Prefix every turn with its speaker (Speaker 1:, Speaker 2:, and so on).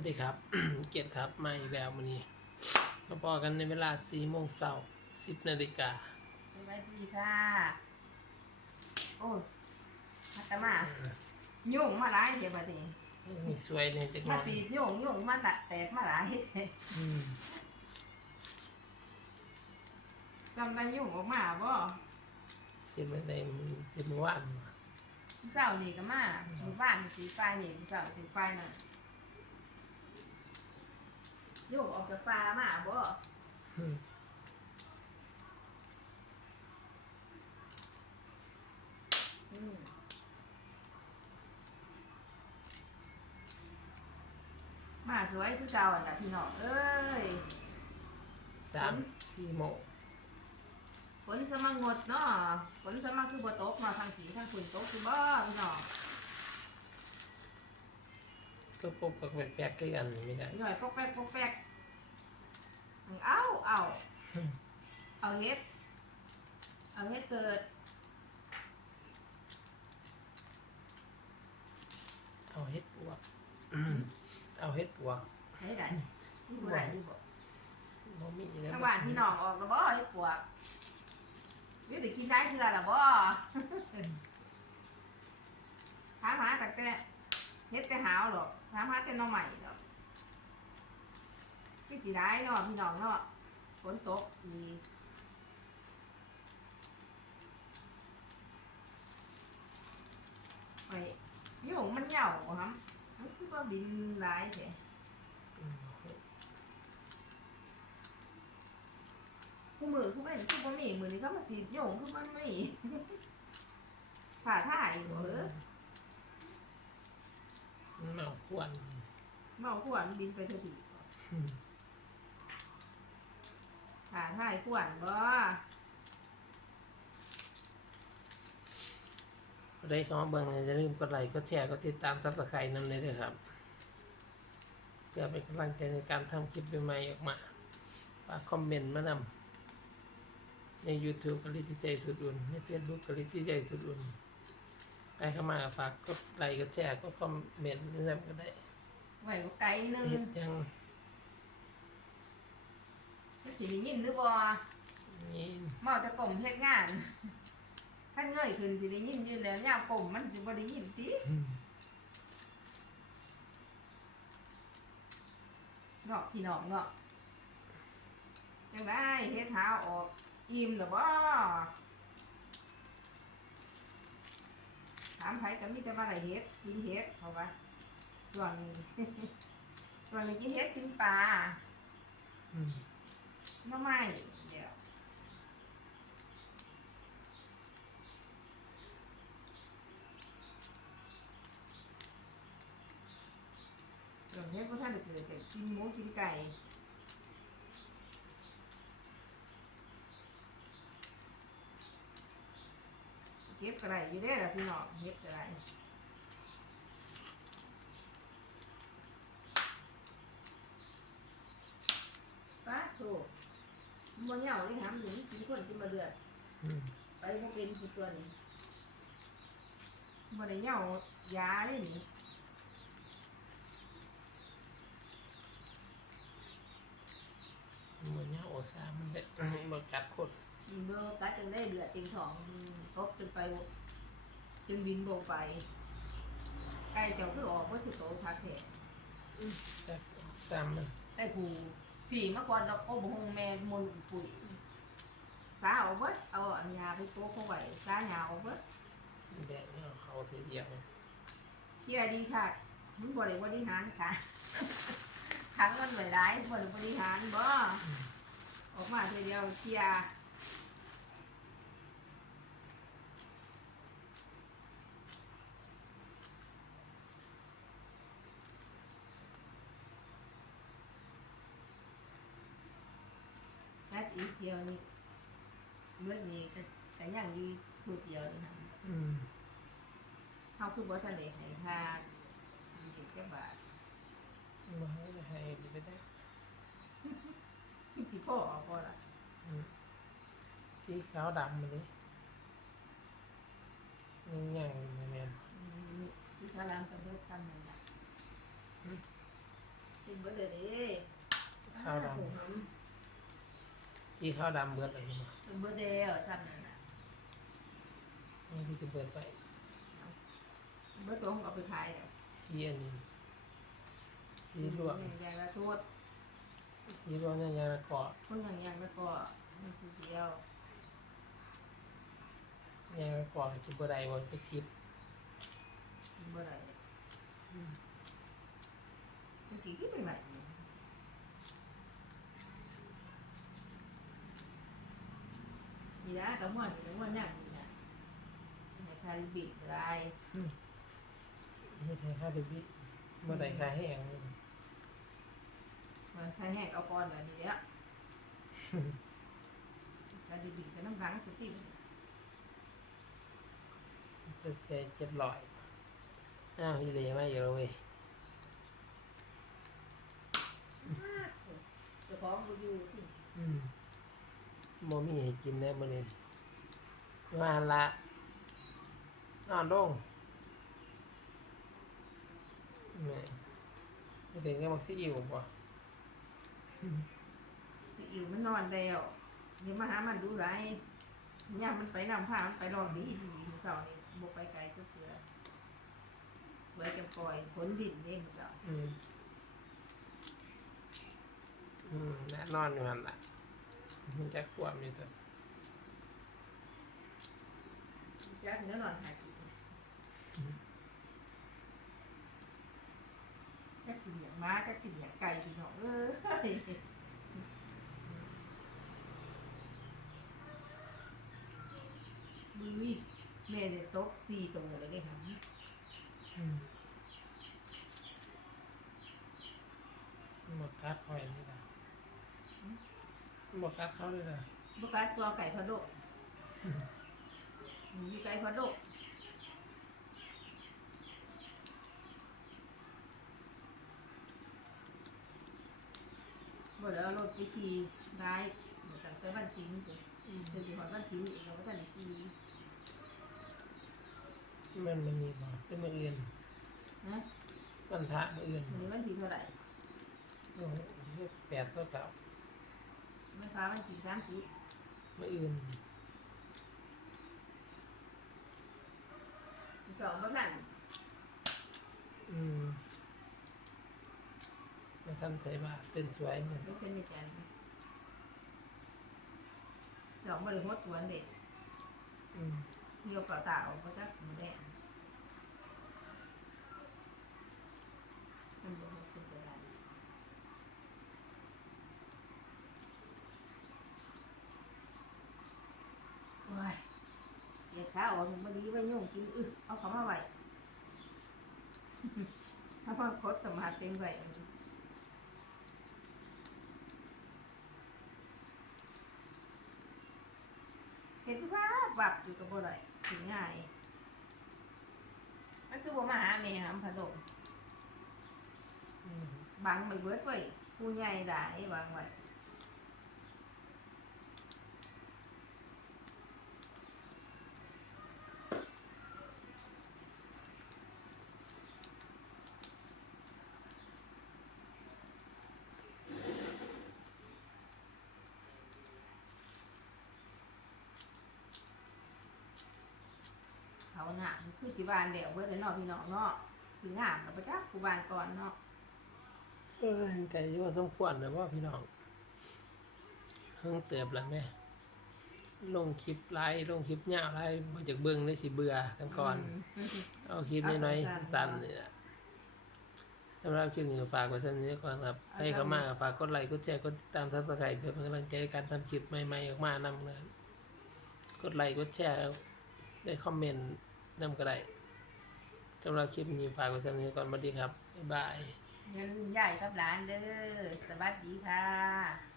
Speaker 1: วัสดีครับ เกียรติครับ มาอีกแล้ววันนี้มาพอกันในเวลาสี่โมงเช้าสิบนาฬิกา
Speaker 2: สวัสดีค่ะ โอ้ยมาตะมายุ่งมาหลายเดี๋ยวบัดนี้
Speaker 1: นี่สวยเนี่ยจักห
Speaker 2: มา
Speaker 1: น่อย
Speaker 2: สียุ่งยุ่งมาตะแตกมาหลาย
Speaker 1: อืม
Speaker 2: จำได้ยุ่งออกมาบ่
Speaker 1: เสียมันได้มันเป็นเมื่อวาน
Speaker 2: เช้านี่ก็มาหมู่บ้านสีไฟนี่เช้าสีไฟน่ะ ยุ่งออกจากป่ามาบ่
Speaker 1: อืม
Speaker 2: อืมมาสวยคือเก่าอันน่ะพี่น้องเอ้ย
Speaker 1: สามสี่โมง
Speaker 2: ฝนสมังงดเนาะฝนสมังคือบ่ตกเนาะทางสีทางฝุ่นตกคือบ่พี่น้อง
Speaker 1: ก็ปกปักแปลกๆก็อันนี้ไม่ได้
Speaker 2: หน่อยปอกแป๊กปอกแป๊กเอาเอา
Speaker 1: อืม
Speaker 2: เอาเฮ็ด เอาเฮ็ดเกิด
Speaker 1: เอาเฮ็ดปวกอืมเอาเฮ็ดปวก
Speaker 2: เฮ็ดได้ที่บ่ได้ที่บ่
Speaker 1: บ่มีแล้ว
Speaker 2: ทางบ้านพี่น้องออกแล้วบ่เฮ็ดปวกหรือได้กินได้เทื่อล่ะบ่ถามหาตั้งแต่ เฮ็ดแต่หาวหรอกถามหาแต่หน่อใหม่หรอกที่สิได้เนาะพี่น้องเนาะฝนตกอีไอ้ยุ่งมันเหย่าครับมันคือว่าบินหลายแท้
Speaker 1: อืม
Speaker 2: คู่มือคู่ไม่คู่บ่มีมือนี้ก็มาจีบโยงคือมันไม่ผ่าท่ายเหรอ
Speaker 1: มันเอาควน
Speaker 2: เมาขวานบินไปเถอะสิ
Speaker 1: อืม
Speaker 2: ผ่าท่ายขวานบ่
Speaker 1: ได้เข้ามาเบิ่งอย่าลืมกดไลค์กดแชร์กดติดตามซับสไครต์นั่นเลยเด้อครับ เพื่อเป็นกำลังใจในการทำคลิปใหม่ๆออกมาฝากคอมเมนต์มานำใน YouTube กลิติใจสุดอุ่นใน Facebook กลิติใจสุดอุ่น ไปเข้ามาฝากกดไลค์กดแชร์กดคอมเมนต์นั่นก็ได้
Speaker 2: ไหวบ่ไกลนึง
Speaker 1: เฮ็ดยัง
Speaker 2: จะสิได้ยินหรือบ่
Speaker 1: นี่
Speaker 2: เมาจะกลมเฮ็ดงานท่านเงยขึ้นสิได้ยินอยู่แล้วยามกลมมันสิบ่ได้ยินติ
Speaker 1: อืม
Speaker 2: เนาะพี่น้องเนาะจังได้เฮ็ดหาออก อิ่มหรือบ่ ถามไผก็มีแต่ว่าได้เฮ็ดกินเฮ็ดเพราะว่าส่วนส่วนนี้กินเฮ็ดกินปลา
Speaker 1: อืม
Speaker 2: หน้ำไม้เดี๋ยวส่วนเฮ็ดบ่ทันได้เกิดแต่กินหมูกินไก่ เก็บกระไรอยู่ได้ละพี่น้องเก็บกระไรป้าโถมันเหงาเลยครับหนูกินคนกินมาเดือดไปพวกเป็นคือตัวนี้มันได้เหงายาเลยนี่
Speaker 1: มันยาโอซามันได้บ่กัดคน
Speaker 2: เบอร์กัดจนได้เดือดจริงสองตบจนไปจนบินโบไปไก่เจ้าคือออกว่าสิโตพักแท้
Speaker 1: กัดซ้ำมัน
Speaker 2: ไอ้ผูผีเมื่อก่อนเราโอ้บงแม่มนต์ปุ๋ยสาเอาเบิดเอาอันยาไปโต๊ะเขาไว้สาหยาเอาเบิด
Speaker 1: แดงเนี่ยเขาทีเดียว
Speaker 2: เที่ยดีค่ะมันบริบริหารค่ะขังมันไว้ได้บริบริหารบ่ออกมาทีเดียวเที่ย อีกเดียวนี่เมื่อนี้ก็แต่ยังดีสุดเดียวนี่ค่ะ
Speaker 1: อืม
Speaker 2: เขาคือบ่ทันได้ให้ค่าเด็กจักบาท
Speaker 1: มาให้ให้ไปได้
Speaker 2: สิพ่อเอาบ่ล่ะ
Speaker 1: สีขาวดำมันนี่ยังยังแม่น
Speaker 2: อืมที่เขาลามกันเบิดกันนั่นล่ะเบิดเด้อเด้
Speaker 1: ข้าวด
Speaker 2: ผมำ
Speaker 1: ที่ข้าวดำเบิดอะไรมา
Speaker 2: เบิดเด้อท่านนั่นน่ะ
Speaker 1: นี่ที่จะเบิดไป
Speaker 2: เบิดตัวผมเอาไปขายแล้ว
Speaker 1: สีอันนี้สีรวม
Speaker 2: อย่างอย่างละโทษ
Speaker 1: สีรวมยังยังละเกาะ
Speaker 2: คนอย่างอย่างแล้วก็มันสิเดียว
Speaker 1: ยังละเกาะจะบ่ได้บ่ไปสิบ
Speaker 2: บ่ได้เมื่อกี้ที่เป็นแบบนี้นี่นะ กับม่วนนี่กับม่วนอย่างนี้นะให้ชาลิบิได้
Speaker 1: ไม่ใช่ค่าเดบิตบ่ได้ค่าแห้งนี่
Speaker 2: มันใช้แห้งเอาปอนแบบนี้แล้วชาลิบิกับน้ำค้างสติม
Speaker 1: จะแต่เจ็ดร้อยอ้าวอีเหลมาอยู่แล้วเว้ย
Speaker 2: เจะพร้าขอมบ่อยู่ที่
Speaker 1: อืมบ่มีให้กินแน่มื้อนี้ว่า หั่นละนอนลงแม่ไม่ถึงก็มักซีอิ๊วบ่
Speaker 2: สิอิวมันนอนแล้วเดี๋ยวมาหามันดูไรย่ามมันไปนำผ้ามันไปรองดีดีเสาร์นี่บกไปไกลก็เสือไว้กันปล่อยขนดินเองเจ้า
Speaker 1: อืมอืมแน่นอนอยู่หั่นล่ะมันจะควบอยู่ตัว
Speaker 2: จักเนื้อนอนหากินจักสิเหยียงม้าจักสิเหยียงไก่พี่น้องเอ้ยมือนี่แม่ได้ตกสี่ตัวเลยเด้ค่ะ
Speaker 1: หมดกัดคอยนี่ล่ะหมดกัดเขาเลยล่ะ
Speaker 2: บกัดตัวไก่พะโดก มีไก่พะโดกบ่แล้วรถไปขี่ได้เหมือนตั้งแต่บ้านชิ้นตัวเดี๋ยวอยู่บ้านชิ้นอีกเราก็ทันได้ขี่
Speaker 1: มันมันมีบ่เป็นมืออื่น
Speaker 2: นะ
Speaker 1: มันพระมืออื่น
Speaker 2: วันนี้วันที่เท่าไหร่
Speaker 1: โอ้โหแปดตัวเก่า
Speaker 2: ไม่ฟ้าวันที่สามสิบ
Speaker 1: มืออื่น
Speaker 2: สองก็ทัน
Speaker 1: อืมมาทำใส่บาตรเป็นสวยเหมือน
Speaker 2: ก็เป็นในใจสองบริโภคสวนเด็ก
Speaker 1: อืม
Speaker 2: เที่ยวเปล่าตาเอาก็จะหมูแดงมันบริโภคเป็นไปได้โอ้ยเดี๋ยว ข้าวมันมาดีไว้ยุ่งกินอึเอาเขามาไว้ถ้าพ่อคดสมาเต็มไว้เห็นว่าบับอยู่กับบ่ได้ถึงง่าย มันคือว่ามาหาแม่หามผดม
Speaker 1: อืม
Speaker 2: บังไปเบิดไว้ผู้ใหญ่ได้บังไว้ คือสิบานเดี๋ยวเบิดเลยเนาะพี่น้องเนาะคืองามกับประจักษ์ผู้บานก่อนเนาะ
Speaker 1: เออใจว่าสมควรนะว่าพี่น้องเพิ่งเติบแล้วแม่ลงคลิปไลฟ์ลงคลิปยาวไลฟ์มาจากเบิ้งได้สิเบื่อกันก่อน เอาคลิปน้อยๆสั้นๆนี่นะสำหรับคลิปนี้ก็ฝากไว้เท่านี้ก่อนครับ ให้เข้ามาก็ฝากกดไลค์กดแชร์กดติดตามซับสไครต์เพื่อเป็นกำลังใจในการทำคลิปใหม่ๆออกมานำเลยกดไลค์กดแชร์ได้คอมเมนต์ นำก็ได้สำหรับคลิปนี้ฝากไว้เท่านี้ก่อนสวัสดีครับ บ๊ายบาย
Speaker 2: อย่าลืมยายกับหลานเด้อสวัสดีค่ะ